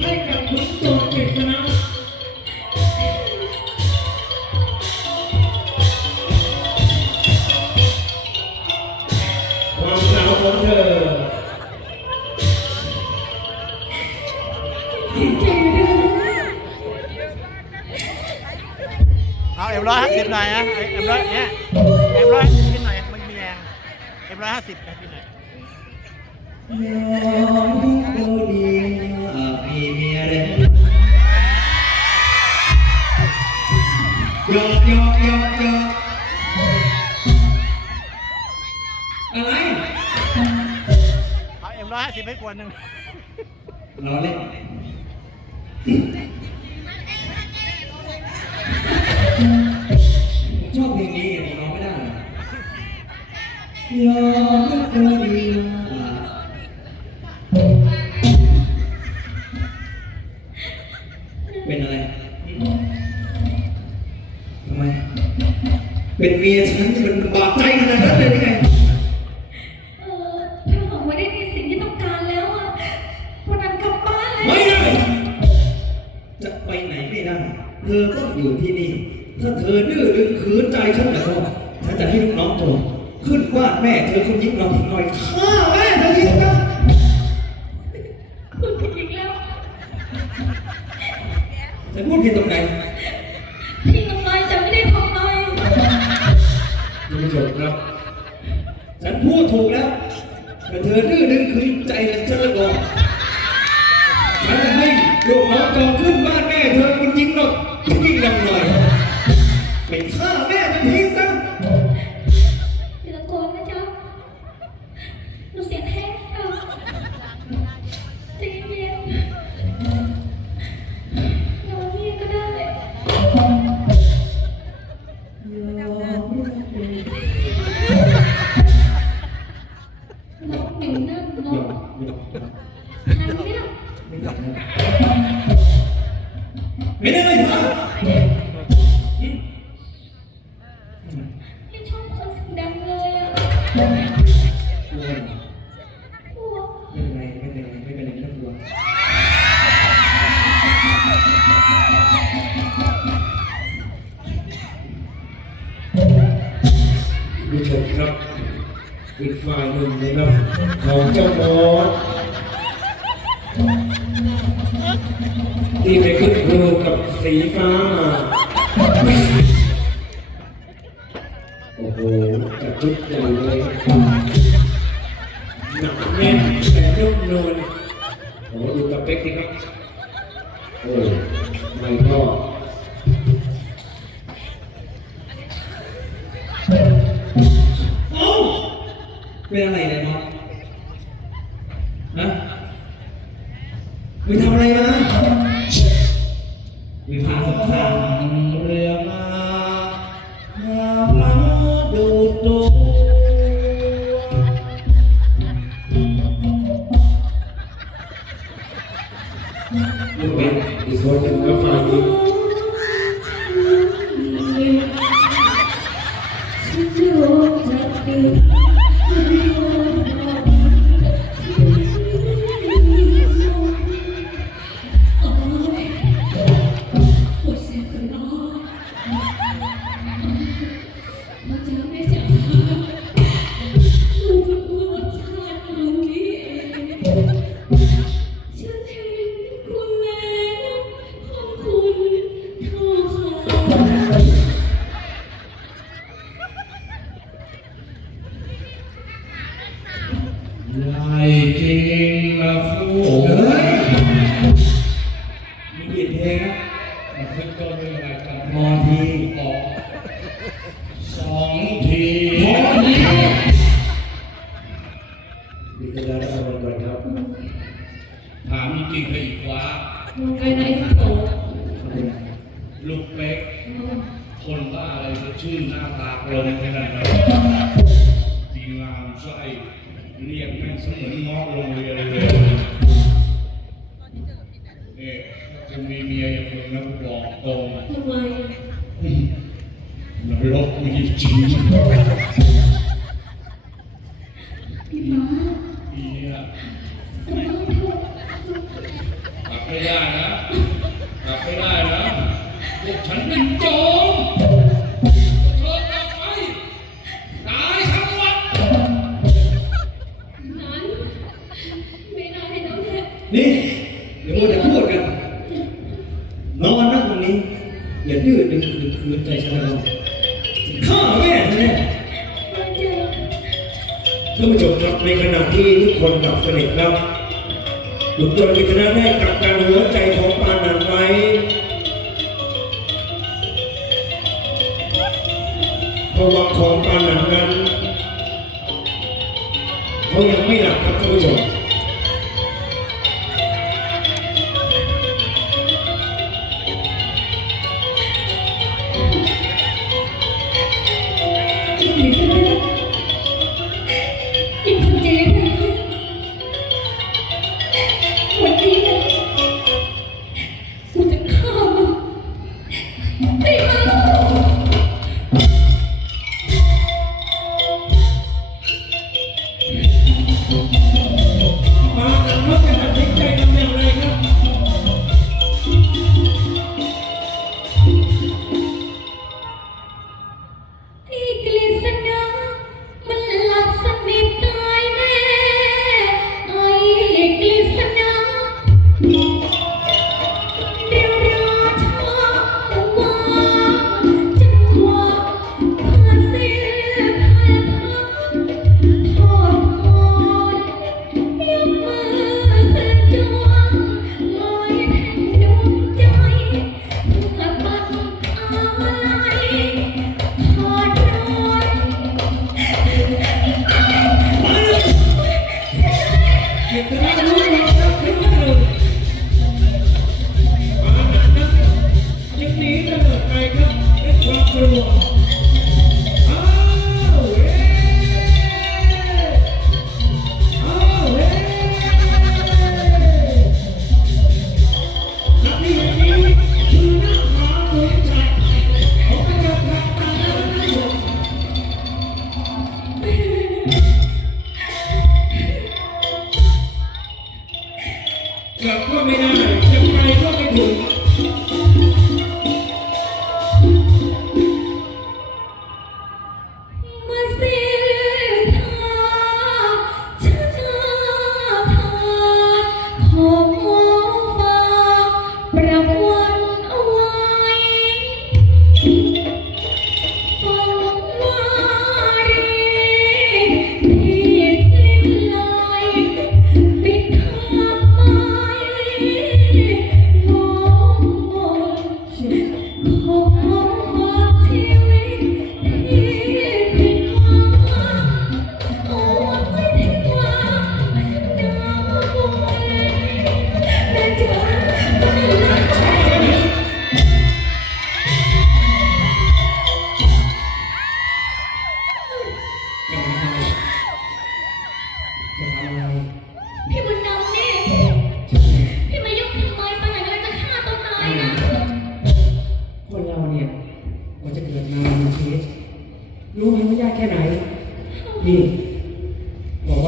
ให้กับขุนโจรกฤษณะความสาวของเธอเอาเอ็มร้อยห้าสิบหน่อยนะเอ็มร้อยเนี่ยเอ็มร้อยกินหน่อยมันมีแรงเอ็มร้อยห้าสิบกินหน่อย อนนึงล้อเล่นชอบเพลงนี้ผมร้องไม่ได้ยย้อนดูดีว่าเป็นอะไร ทำไม เป็นเมียฉันมันบาดใจขนาดนั้นเลยไง เธอคนยิงเราหน่อยฆ่าแม่เธอทิ้งนะคุณผิดอีกแล้วจะพูดผิดตรงไหนพี่น้องนายจะไม่ได้ทำนายคุณผู้ชมครับ ฉันพูดถูกแล้ว แต่เธอดื้อดึงขืนใจฉันแล้วก็ฉันจะให้ลูกน้องโจรขึ้นบ้านแม่เธอคนยิงเราทิ้งเราหน่อยไปฆ่า อีกฝ่ายหนึ่งนะครับของเจ้าโมดที่ไปขึ้นครูกับสีฟ้ามาโอ้โหจัดชุดใหญ่เลยหนักแน่นแต่นุ่มนวลโอ้ดูกับเป๊กสิครับโอ้ไม่พอ เป็ ลูกเป๊กคนบ้าอะไรจะชื่อหน้าตาลงขนาดนั้นดีงามไส้เรียกแม่งเสมือนเงาะโรงเรียนเลยนี่จะมีเมียอย่างนี้นะบอกตรงทำไมนรกมีจริง สนิทครับหลุดยนต์ชนะได้กับการหัวใจของปานันไว้พวังของปานันนั้นเขายังไม่หลับครับท่านผู้ชม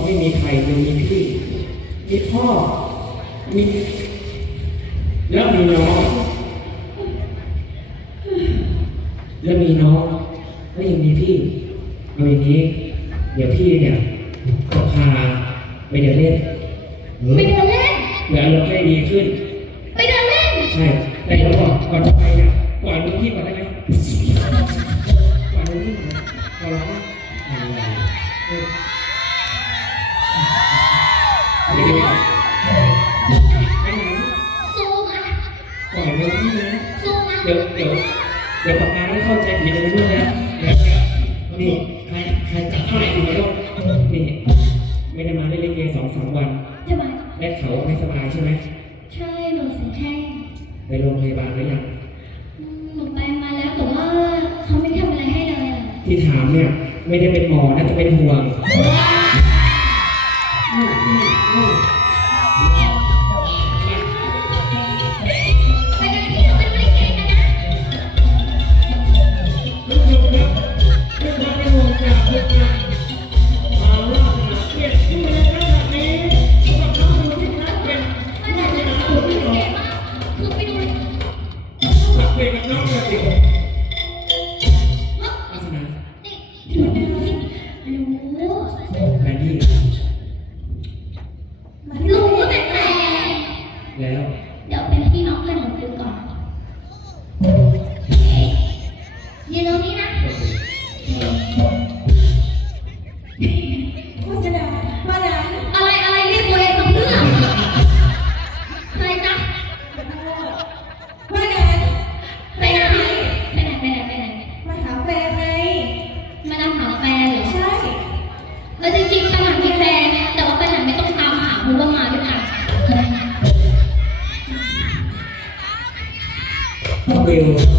ไม่มีใครไม่มีพี่ มีพ่อ มีแล้วมีน้อง แล้วมีน้องแล้วยังมีพี่เออย่างนี้ เดี๋ยวพี่เนี่ย สู้นะปล่อยเลยพี่นะสู้นะ เดี๋ยวเดี๋ยวเดี๋ยวปากกาไม่เข้าใจผิดเล้วยนี่ยนี่ พ่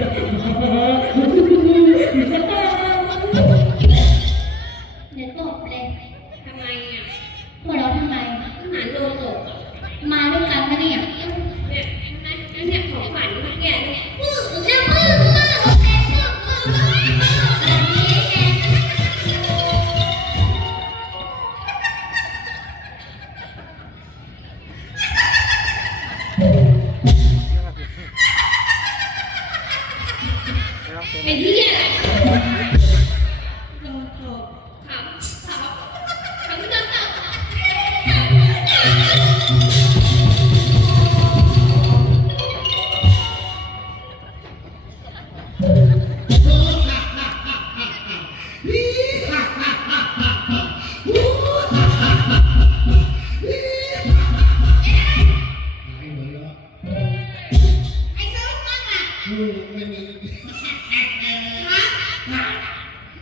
kill. เป็นที่อะไรโดนตบถามถามถามไม่ต้องตอบไอ้ซื้อมั่งล่ะ ไม่มี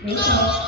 Gitu.